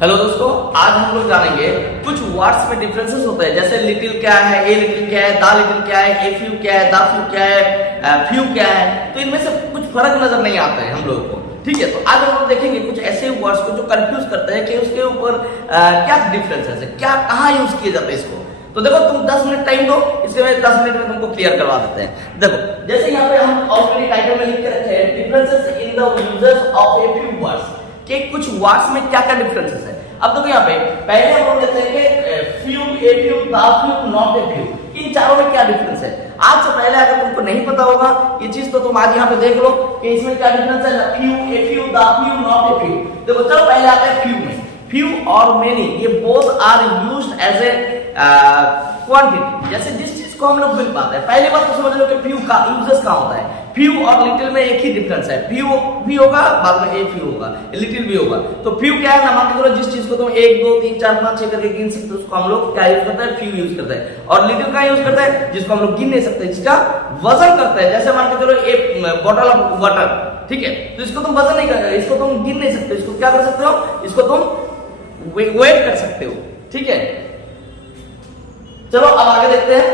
Hello दोस्तों, आज हम लोग जानेंगे कुछ वर्ड्स में डिफरेंसेस होते हैं। जैसे लिटिल क्या है, ए लिटिल क्या है, दा लिटिल क्या है, ए फ्यू क्या है, दा फ्यू क्या है, फ्यू क्या है। तो इनमें से कुछ फर्क नजर नहीं आता है हम लोगों को। ठीक है, तो आज हम लोग देखेंगे कुछ ऐसे वर्ड्स को जो कंफ्यूज करते हैं कि उसके ऊपर क्या डिफरेंसेस है, क्या कहाँ यूज किए जाते हैं इसको। तो देखो, तुम 10 मिनट टाइम दो, इसके बाद 10 मिनट में तुमको क्लियर करवा देते हैं। देखो, जैसे यहाँ पे हम ऑलरेडी टाइटल में लिख के रखे हैं differences in the uses of a few words, कि कुछ वर्ड्स में क्या क्या डिफरेंसेस है। अब देखो यहाँ पे पहले हम लोग लेते हैं कि फ्यू, ए फ्यू, दा फ्यू, नॉट ए फ्यू, इन चारों में क्या डिफरेंस है। आज से पहले अगर तुमको नहीं पता होगा ये चीज, तो तुम आज यहाँ पे देख लो कि इसमें क्या डिफरेंस है। फ्यू, ए फ्यू, दा फ्यू, नॉट ए फ्यू। देखो, चलो पहले आते हैं फ्यू में। फ्यू और मेनी, ये both are used as a quantity. जैसे जिस चीज को हम लोग मिल पाते हैं, पहली बात तो समझ लो कि फ्यू का यूजेस कहाँ होता है। फ्यू और लिटिल में एक ही डिफरेंस है, फ्यू भी होगा, बाद में ए फ्यू होगा, लिटिल भी होगा। तो फ्यू क्या है ना, मान के चलो जिस चीज को तुम 1 2 3 4 5 6 करके गिन सकते हो, उसको हम लोग क्या यूज करते हैं, फ्यू यूज करते हैं। और लिटिल का यूज करते हैं जिसको हम लोग गिन नहीं सकते, जिसका वजन करते हैं। जैसे मान के चलो एक बॉटल ऑफ वाटर, ठीक है, तो इसको तुम वजन नहीं कर, इसको तुम गिन नहीं सकते, इसको क्या कर सकते हो, इसको तुम वेट कर सकते हो। ठीक है, चलो अब आगे देखते हैं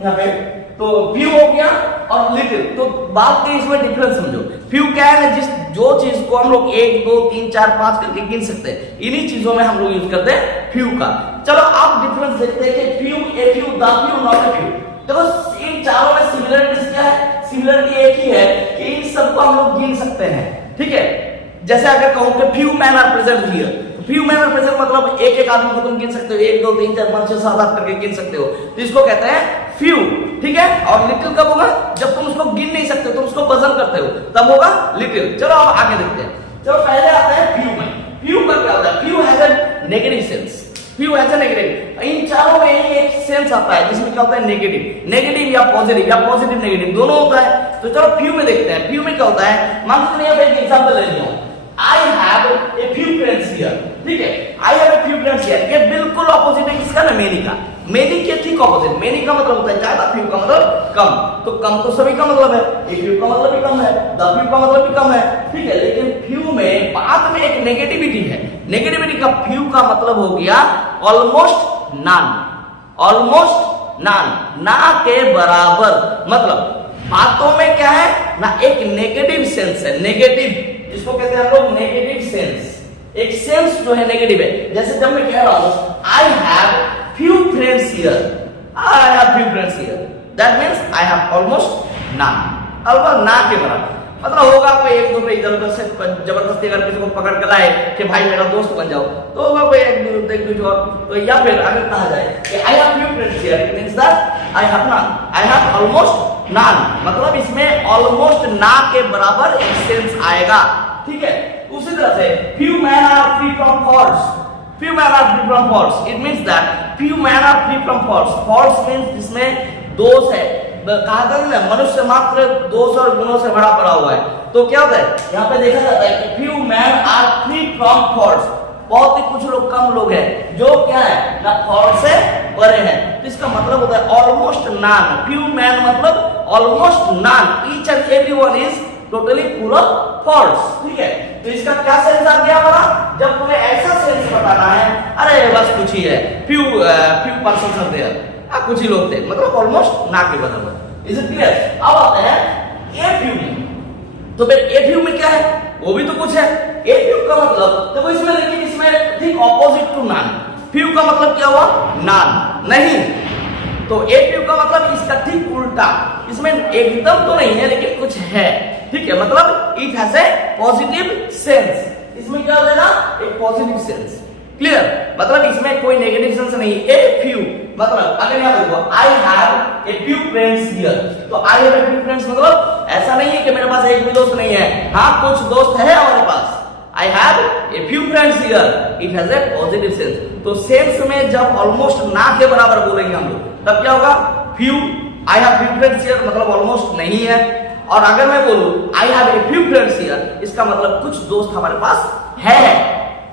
यहाँ पे। तो फ्यू हो गया और लिटिल, तो बात के इसमें डिफरेंस समझो। फ्यू क्या है ना, जो चीज को हम लोग 1 2 3 4 5 करके गिन सकते हैं, इन्हीं चीजों में हम लोग यूज करते हैं फ्यू का। चलो अब डिफरेंस देखते हैं कि फ्यू, ए फ्यू, दा फ्यू, नॉट ए फ्यू। देखो, इन चारों में सिमिलरिटीज क्या है, सिमिलरिटी एक ही है कि इन सबको हम लोग गिन सकते हैं। ठीक है, जैसे अगर कहूं कि few man are present here, few man are present मतलब एक एक आदमी को तुम गिन सकते हो, 1 2 3 4 5 6 7 8 करके गिन सकते हो, तो इसको कहते हैं फ्यू। ठीक है, और लिटिल कब होगा, जब तुम उसको गिन नहीं सकते, तुम उसको वजन करते हो, तब होगा लिटिल। चलो अब आगे देखते हैं। चलो पहले आते हैं फ्यू में। फ्यू का क्या होता है, few has a negative sense. Few has a negative, इन चारों में ही एक सेंस आता है जिसमें क्या होता है, नेगेटिव। नेगेटिव या पॉजिटिव नेगेटिव दोनों होता है। तो चलो फ्यू में देखते हैं। फ्यू में क्या होता है, मान लो यहाँ पे एक एग्जांपल ले लिया, I have a few friends here। ठीक है, I have a few friends here, ये बिल्कुल ऑपोजिट है किसका ना, मेनी का। मेनी के ठीक ऑपोजिट, मेनी का मतलब होता है ज्यादा, फ्यू का मतलब कम। तो कम तो सभी का मतलब है, ए फ्यू का मतलब भी कम है, द फ्यू का मतलब भी कम है। ठीक है, लेकिन फ्यू में बाद में एक नेगेटिविटी है। नेगेटिविटी का फ्यू का मतलब हो गया ऑलमोस्ट नॉन। ऑलमोस्ट नॉन, ना के बराबर। मतलब बातों में क्या है ना, एक नेगेटिव सेंस है। नेगेटिव, इसको कहते हैं हम लोग नेगेटिव सेंस। एक सेंस जो है नेगेटिव है। जैसे जब मैं कह रहा हूं I have few friends here, I have few friends here, that means I have almost non. Almost ना के बराबर मतलब होगा कोई 1 2 पे इधर उधर से जबरदस्ती अगर किसी को पकड़ कर लाए कि भाई मेरा दोस्त बन जाओ, तो होगा कोई 1 2 और। तो या फिर अगर कहा जाए कि I have few friends here, it means that I have non, I have almost non, मतलब इसमें ऑलमोस्ट ना के बराबर एक सेंस आएगा। ठीक है, उसी तरह से few men are free from faults। few men are free from faults, it means that few men are free from faults। faults means जिसमें दोष है, कहा था ना मनुष्य मात्र दोष और गुणों से भरा पड़ा हुआ है। तो क्या होता है, यहाँ पे देखा जाता है कि few men are free from faults, बहुत ही कुछ लोग, कम लोग हैं जो क्या है ना, फॉल्ट से परे हैं। तो इसका मतलब होता है ऑलमोस्ट नॉन। few men मतलब almost non, each and everyone is totally पूरा फॉल्स। ठीक है, तो इसका क्या सेंस आ गया हमारा, जब तुम्हें ऐसा सेंस बताना है, अरे बस कुछ ही है, फ्यू पर्सन्स आर देयर, कुछ ही लोग थे, मतलब ऑलमोस्ट ना के बराबर। Is it clear. अब आते हैं ए फ्यू में। तो फिर ए फ्यू में क्या है, वो भी तो कुछ है। ए फ्यू का मतलब देखो इसमें, लेकिन इसमें ठीक ऑपोजिट टू नॉन। फ्यू का मतलब क्या हुआ, नॉन नहीं, तो ए फ्यू का मतलब इसका ठीक उल्टा। इसमें एकदम तो नहीं है लेकिन कुछ है। ठीक है, मतलब it has a positive sense. इसमें क्या हो जाएगा, एक पॉजिटिव सेंस। क्लियर, मतलब इसमें कोई नेगेटिव सेंस नहीं। ए फ्यू मतलब अगर यहां देखो I have a few friends here, तो I have a few friends मतलब ऐसा नहीं है कि मेरे पास एक भी दोस्त नहीं है, हाँ कुछ दोस्त है हमारे पास। I have a few friends here, it has a positive sense। तो सेंस में जब ऑलमोस्ट ना के बराबर बोलेंगे हम लोग, तब क्या होगा, few, I have few friends here मतलब ऑलमोस्ट नहीं है। और अगर मैं बोलूं I have a few friends here, इसका मतलब कुछ दोस्त हमारे पास है।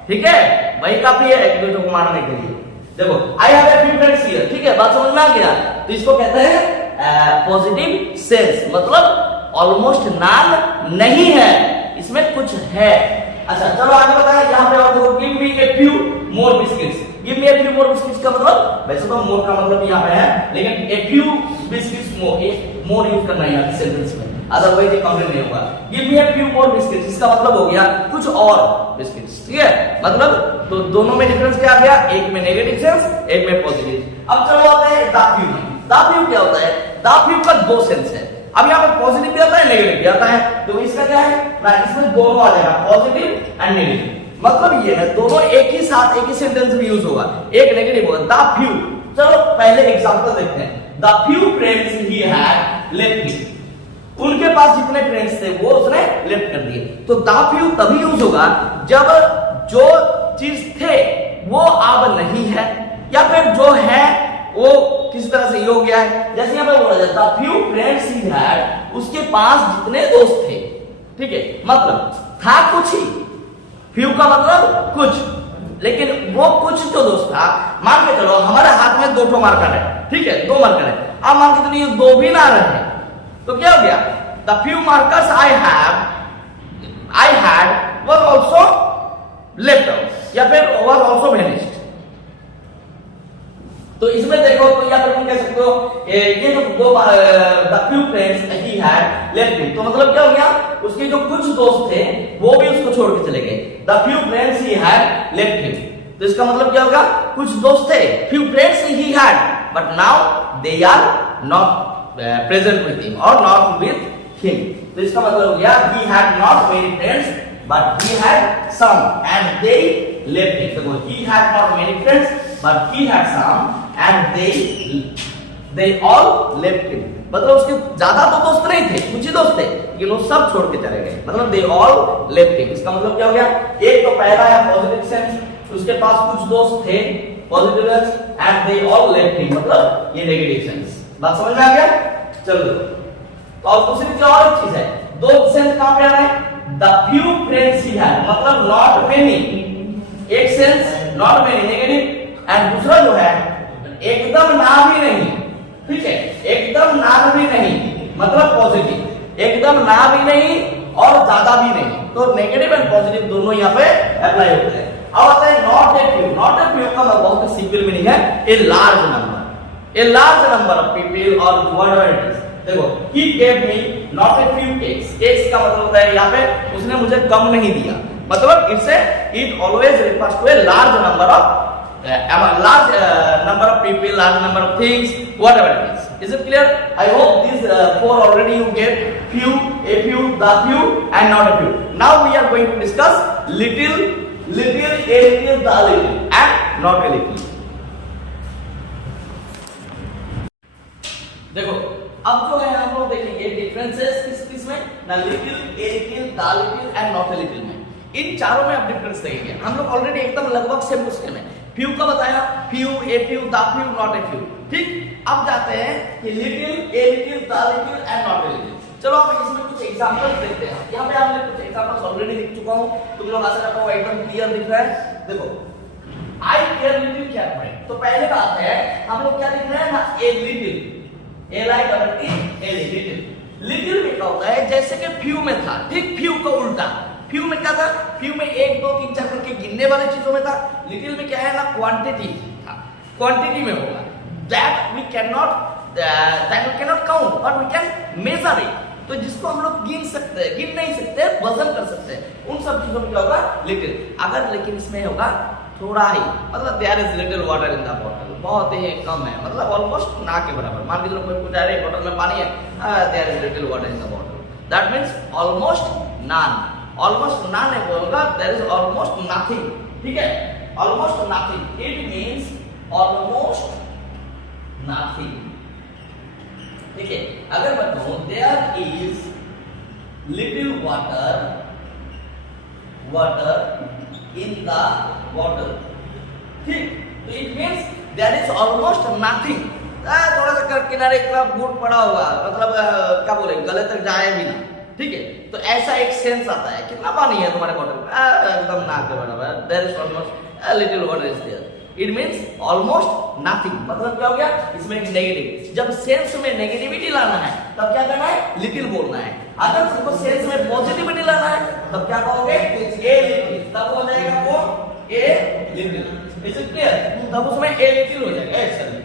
ठीक है, वही काफी है एक दूसरे को मारने के लिए। देखो I have a few friends here, ठीक है, बात समझ में आ गया। तो इसको कहते हैं पॉजिटिव सेंस, मतलब ऑलमोस्ट नॉन नहीं है, इसमें कुछ है। अच्छा चलो आगे बताएं, यहाँ पे और देखो give me a few more biscuits. Give me a few more biscuits का मतलब वैसे तो more का मतलब यहाँ पे है, लेकिन a few biscuits more, ये more यूज करना है यहाँ सेंटेंस में, अदरवाइज ये कंप्लीट नहीं होगा। Give me a few more biscuits, इसका मतलब हो गया कुछ और बिस्किट्स, ठीक है। मतलब तो दोनों में डिफरेंस क्या आ गया, एक में नेगेटिव सेंस, एक में पॉजिटिव। अब चलो आते हैं द फ्यू। द फ्यू क्या होता है, द फ्यू का दो सेंस है। अब यहाँ पे पॉजिटिव भी आता है, नेगेटिव भी आता है, तो इसका क्या है ना, इसमें दोनों आ जाएगा, पॉजिटिव एंड नेगेटिव। मतलब ये है दोनों एक ही साथ एक ही सेंटेंस में यूज होगा, एक नेगेटिव होगा, द फ्यू। चलो पहले एग्जांपल देखते हैं। द फ्यू फ्रेंड्स ही हैड लेफ्ट हिम, उनके पास जितने फ्रेंड्स थे वो उसने लेफ्ट कर दिए। तो द फ्यू तभी यूज होगा जब जो चीज थे वो अब नहीं है, या फिर जो है वो किस तरह से हो गया है। जैसे यहाँ पे बोला जाता है फ्यू फ्रेंड्स ही हैड, उसके पास जितने दोस्त थे, ठीक है, मतलब था कुछ ही, फ्यू का मतलब कुछ, लेकिन वो कुछ जो दोस्त था, मान के चलो हमारे हाथ में दो मार्कर है, ठीक है, दो मार्कर है, अब मान के चलो ये दो भी ना रहे तो क्या हो गया, the few markers I had was also left out या फिर was also vanished। तो इसमें देखो तो या फिर तुम कह सकते हो ये जो दो द फ्यू फ्रेंड्स ही हैड लेफ्ट हिम, तो मतलब क्या हो गया, उसके जो कुछ दोस्त थे वो भी उसको छोड़ के चले गए। द फ्यू फ्रेंड्स ही हैड लेफ्ट हिम, तो इसका मतलब क्या होगा, कुछ दोस्त थे, फ्यू फ्रेंड्स ही had, but now they are not present with him और नॉट विद हिम। तो इसका मतलब हो गया he had not many friends but he had some and they left him। देखो he had not many friends but he had some and they all left him, मतलब उसके ज्यादा तो दोस्त नहीं थे, कुछ ही दोस्त थे, लेकिन वो सब छोड़ के चले गए, मतलब they all left him। इसका मतलब क्या हो गया, एक तो पहला है पॉजिटिव सेंस, उसके पास कुछ दोस्त थे positive sense, and they all left him मतलब ये नेगेटिव सेंस। बात समझ में आ गया, चलो। तो अब दूसरी जो और चीज है, दो सेंस कहां पे आ रहा है, द फ्यू फ्रेंड्स ही हैड मतलब नॉट मेनी, एक sense not many negative, and दूसरा जो है एकदम ना भी नहीं, ठीक है, एकदम ना भी नहीं मतलब पॉजिटिव, एकदम ना भी नहीं और ज्यादा भी नहीं, तो नेगेटिव एंड पॉजिटिव दोनों यहाँ पे अप्लाई होते हैं। अब आता है not a few. Not a few का बहुत सिंपल मीनिंग है a large number of people और व्हाटएवर इट इज। देखो he gave me not a few cakes, cakes का मतलब होता है यहाँ पे उसने मुझे कम नहीं दिया, मतलब it always refers to a large number of people, large number of things, whatever it is. Is it clear? I hope these four already you get, few, a few, the few and not a few. Now we are going to discuss little, a little, the little and not a little. देखो अब जो है हम लोग देखेंगे differences किस में ना, little, a little, the little and not a little में। इन चारों में आप डिफरेंस देखेंगे। हम लोग ऑलरेडी एकदम लगभग सेम उसके में फ्यू का बताया, few, a few, the few, not a few, ठीक। अब जाते हैं कि little, a little, the little and not a little. चलो अब इसमें कुछ एग्जांपल्स देखते हैं। यहाँ पे आपने कुछ एग्जांपल्स ऑलरेडी लिख चुका हूँ, तुम लोग आशा करता हूँ एकदम क्लियर दिख रहा है। देखो आई केयर लिटिल कैट फ्रेंड, तो पहले बात है हम लोग क्या लिख रहे हैं ना, a little, A like a little. Little में क्या होता है, जैसे कि फ्यू में था, ठीक, फ्यू का उल्टा। फ्यू में क्या था, फ्यू में 1 2 3 4 करके गिनने वाले चीजों में था। लिटिल में क्या है ना, क्वांटिटी था, क्वांटिटी में होगा। That we can not count but we can measure it, तो जिसको हम लोग गिन सकते हैं, गिन नहीं सकते, वजन कर सकते हैं, उन सब चीजों में क्या होगा, लिटिल। अगर लेकिन इसमें होगा थोड़ा ही, मतलब there is little water in the bottle, बहुत ही कम है, मतलब ऑलमोस्ट ना के बराबर। मान के चलो कोई पूछा रहे बॉटल में पानी है, there is little water in the bottle, that means almost none. Almost none है बोलूंगा, देयर इज ऑलमोस्ट नथिंग, ठीक है, almost nothing, it means almost nothing, ठीक है। अगर मैं कहूं there is little water in the bottle, ठीक, तो it means there is almost nothing, थोड़ा सा किनारे का बूट पड़ा हुआ, मतलब क्या बोले, गले तक जाए भी ना, ठीक है। तो ऐसा एक सेंस आता है, कितना पानी है तुम्हारे बॉटल में, एकदम नाक के बराबर, there is almost a little water is there, it means almost nothing. मतलब क्या हो गया, इसमें एक नेगेटिव, जब सेंस में नेगेटिविटी लाना है तब क्या करना है, लिटिल बोलना है। अगर तुमको सेंस में पॉजिटिविटी लाना है तब क्या कहोगे, ए लिटिल, तब हो जाएगा वो ए लिटिल। तब उसमें ए लिटिल हो जाएगा एक्शन में।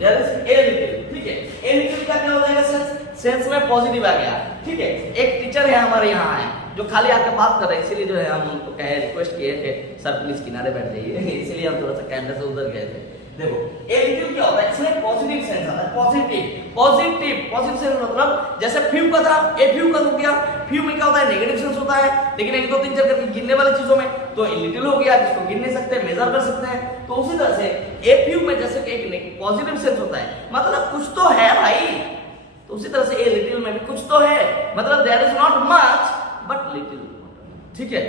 ए लिटिल, ठीक है। ए लिटिल का क्या हो जाएगा सेंस? सेंस में पॉजिटिव आ गया, ठीक है। एक टीचर है हमारे यहाँ है जो खाली आकर बात कर रहे हैं, इसीलिए जो है हम उनको कहे रिक्वेस्ट किए थे सर प्लीज किनारे बैठ जाइए, इसीलिए हम थोड़ा सा कैमरे से उधर गए थे। देखो ए लिटिल क्या होता है, इसमें पॉजिटिव सेंस आता है, पॉजिटिव सेंस मतलब जैसे फ्यू का था, ए फ्यू का हो गया। फ्यू में क्या होता है, नेगेटिव सेंस होता है, लेकिन 1 2 3 4 करके गिनने वाली चीजों में तो लिटिल हो गया, जिसको गिन नहीं सकते, मेजर कर सकते हैं। तो उसी तरह से ए फ्यू में जैसे कि एक पॉजिटिव सेंस होता है, मतलब कुछ तो है भाई, तो उसी तरह से ए लिटिल में भी कुछ तो है, मतलब there is not much but little, ठीक है।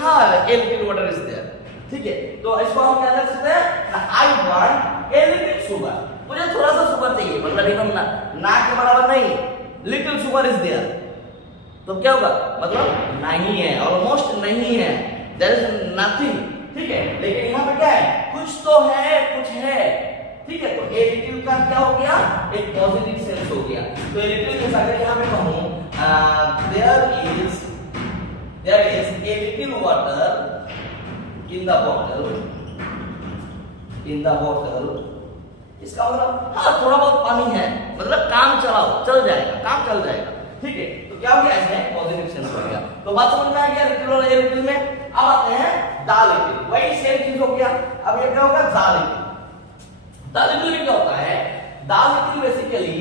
हाँ, a little water is there, ठीक है। तो इसको हम क्या कर सकते हैं, I want a little sugar, मुझे थोड़ा सा शुगर चाहिए, मतलब एकदम ना के बराबर नहीं, लिटिल शुगर इज देयर, तो क्या होगा, मतलब नहीं है, ऑलमोस्ट नहीं है, देयर इज नथिंग, ठीक है। लेकिन यहाँ पे क्या है, कुछ तो है, कुछ है, ठीक है। तो ए लिटिल का क्या हो गया, एक पॉजिटिव सेंस हो गया। तो ए लिटिल के साथ यहाँ पे कहूँ there is a little water in the bottle, इसका मतलब हाँ थोड़ा बहुत पानी है, मतलब काम चलाओ, चल जाएगा, काम चल जाएगा, ठीक है। तो क्या हो गया, इसमें पॉजिटिव सेंस हो गया। तो बात समझ में आ गया लिटिल और ए लिटिल में। अब आते हैं द लिटिल, वही सेम चीज हो गया। अब ये क्या होगा, द लिटिल। द लिटिल में क्या होता है, द लिटिल बेसिकली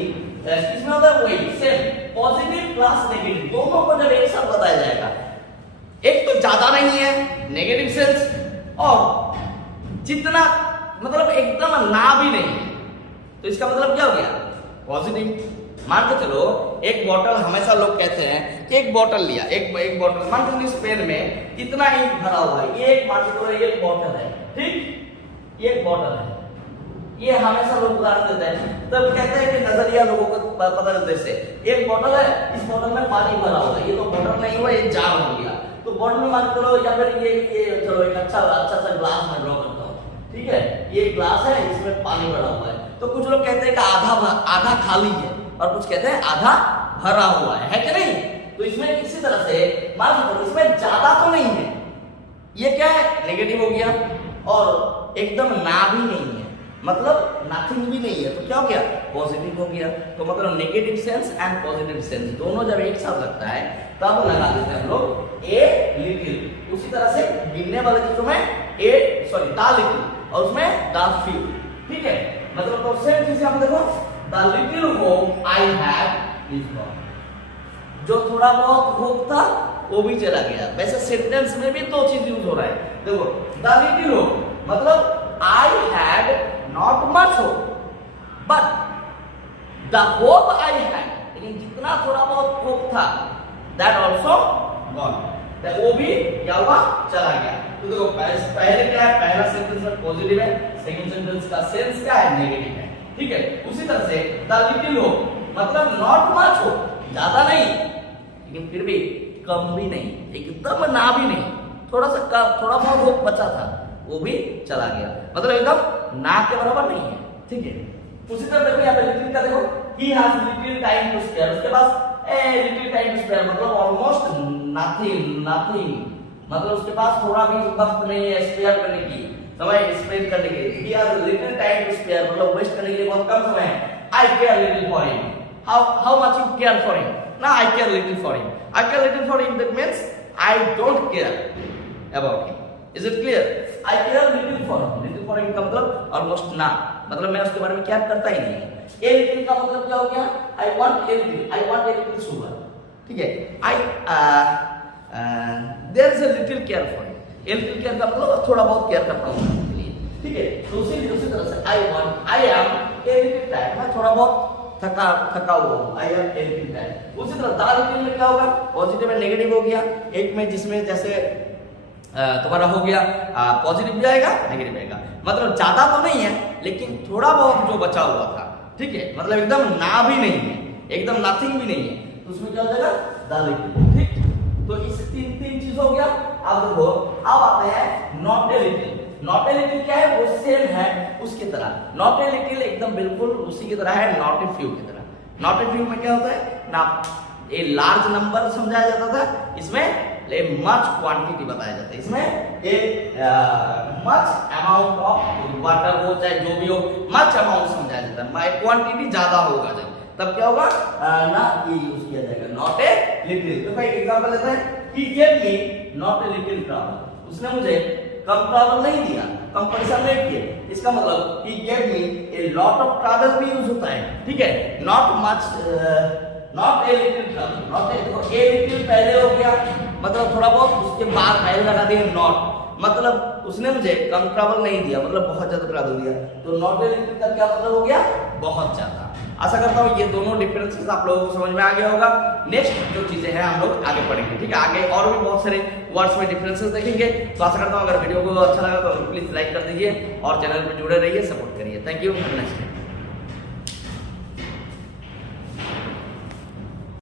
इसमें होता है वही सेम पॉजिटिव प्लस नेगेटिव, दोनों को जब एक साथ बताया जाएगा, एक तो ज्यादा नहीं है नेगेटिव सेंस, और जितना मतलब एकदम ना भी नहीं है, तो इसका मतलब क्या हो गया, पॉजिटिव। मान के चलो एक बॉटल, हमेशा लोग कहते हैं कि एक बॉटल लिया, एक बॉटल मान के इस पेन में इतना इंक भरा हुआ है, ये एक मान के चलो ये बॉटल है, ठीक, ये एक बॉटल है, ये हमेशा लोग उदाहरण देते हैं, तब कहते हैं कि नजरिया लोगों को पता चलते से एक बॉटल है, इस बॉटल में पानी भरा हुआ है, ये तो बॉटल नहीं हुआ, ये जार हो गया, तो बॉटल में मान करो, या फिर ये चलो एक अच्छा सा ग्लास में ड्रॉ करता हूँ, ठीक है, ये ग्लास है, इसमें पानी भरा हुआ है, तो कुछ लोग कहते हैं कि आधा खाली है, और कुछ कहते हैं आधा भरा हुआ है कि नहीं। तो इसमें इसी तरह से मान लो इसमें ज्यादा तो नहीं है, ये क्या है, नेगेटिव हो गया, और एकदम ना भी नहीं है, मतलब नथिंग भी नहीं है, तो क्या हो गया, पॉजिटिव हो गया। तो मतलब negative sense and positive sense दोनों जब एक साथ लगता है तब लगा देते हैं हम लोग ए लिटिल। उसी तरह से गिनने वाले चीजों में द लिटिल, और उसमें द फ्यू, ठीक है। मतलब तो सेम चीज हम देखो, the little hope I have is gone, जो थोड़ा बहुत होप था वो भी चला गया। वैसे सेंटेंस में भी दो चीज यूज हो रहा है, देखो द लिटिल होप मतलब I had not much hope, but the hope I had, लेकिन जितना थोड़ा बहुत hope था, that also gone, वो भी क्या हुआ, चला गया। तो देखो पहले क्या है, पहला सेंटेंस में पॉजिटिव है, सेकंड सेंटेंस का सेंस क्या है, नेगेटिव है, ठीक है। उसी तरह से the little hope मतलब not much hope, ज्यादा नहीं, लेकिन फिर भी कम भी नहीं, एकदम ना भी नहीं, थोड़ा बहुत होप बचा था, वो भी चला गया, मतलब एकदम ना के बराबर नहीं है, ठीक है। उसी तरह देखो यहाँ पे लिटिल का देखो, he has little time to spare, उसके पास little time to spare मतलब ऑलमोस्ट नथिंग, मतलब उसके पास थोड़ा भी वक्त नहीं है स्पेयर करने की, समय स्पेंड करने के लिए। he has little time to spare मतलब वेस्ट करने के लिए बहुत कम समय है। I care little for him, how much you care for him, ना I care little for him, I care little for him, that means I don't care about him, is it clear? I care little for him का मतलब almost ना, मतलब मैं उसके बारे में क्या करता ही नहीं है। ए लिटिल का मतलब क्या हो गया, I want a little sugar, ठीक है। there is a little care for him, a little care का मतलब थोड़ा बहुत केयर करता हूँ उसके लिए, ठीक है। तो उसी तरह से I am a little tired, मैं थोड़ा बहुत थका हुआ हूँ, I am a little tired। उसी तरह द लिटिल में क्या होगा, पॉजिटिव और नेगेटिव हो गया, एक में जिसमें जैसे तुम्हारा हो गया पॉजिटिव भी आएगा, नेगेटिव आएगा, मतलब ज्यादा तो नहीं है लेकिन थोड़ा बहुत जो बचा हुआ था, ठीक है, मतलब एकदम ना भी नहीं है, एकदम नथिंग भी नहीं है, तो उसमें क्या हो जाएगा, द लिटिल, ठीक। तो इस तीन चीज हो गया। अब देखो, अब आते हैं not a little. Not a little क्या है, वो सेम है उसकी तरह, नॉट ए लिटिल एकदम बिल्कुल उसी की तरह है, नॉट ए फ्यू की तरह। नॉट ए फ्यू में क्या होता है ना, ए लार्ज नंबर समझाया जाता था, इसमें मच क्वांटिटी बताया जाता है। इसमें मच अमाउंट ऑफ वाटर हो चाहे जो भी हो, मच अमाउंट समझाया जाता है। क्वांटिटी ज्यादा होगा जब, तब क्या होगा, ना ये यूज किया जाएगा, नॉट ए लिटिल। तो भाई एग्जांपल लेते हैं, he gave me not a little trouble, उसने मुझे कम ट्रबल नहीं दिया, कम परेशान नहीं किए। इसका मतलब he gave me a lot of trouble भी यूज होता है, ठीक है, not much, not a little trouble, not a little पहले हो गया मतलब थोड़ा बहुत, उसके बाद पहले लगा दिए नॉट, मतलब उसने मुझे कम ट्रबल नहीं दिया, मतलब बहुत ज्यादा ट्रबल दिया। तो नॉट ए लिटिल का क्या मतलब हो गया, बहुत ज्यादा। आशा करता हूँ ये दोनों डिफरेंसेस आप लोगों को समझ में आ गया होगा। नेक्स्ट जो चीजें हैं हम लोग आगे पढ़ेंगे, ठीक है, आगे और भी बहुत सारे वर्ड्स में डिफरेंसेस देखेंगे। तो आशा करता हूँ अगर वीडियो को अच्छा लगा तो प्लीज लाइक कर दीजिए और चैनल पर जुड़े रहिए, सपोर्ट करिए। Thank you.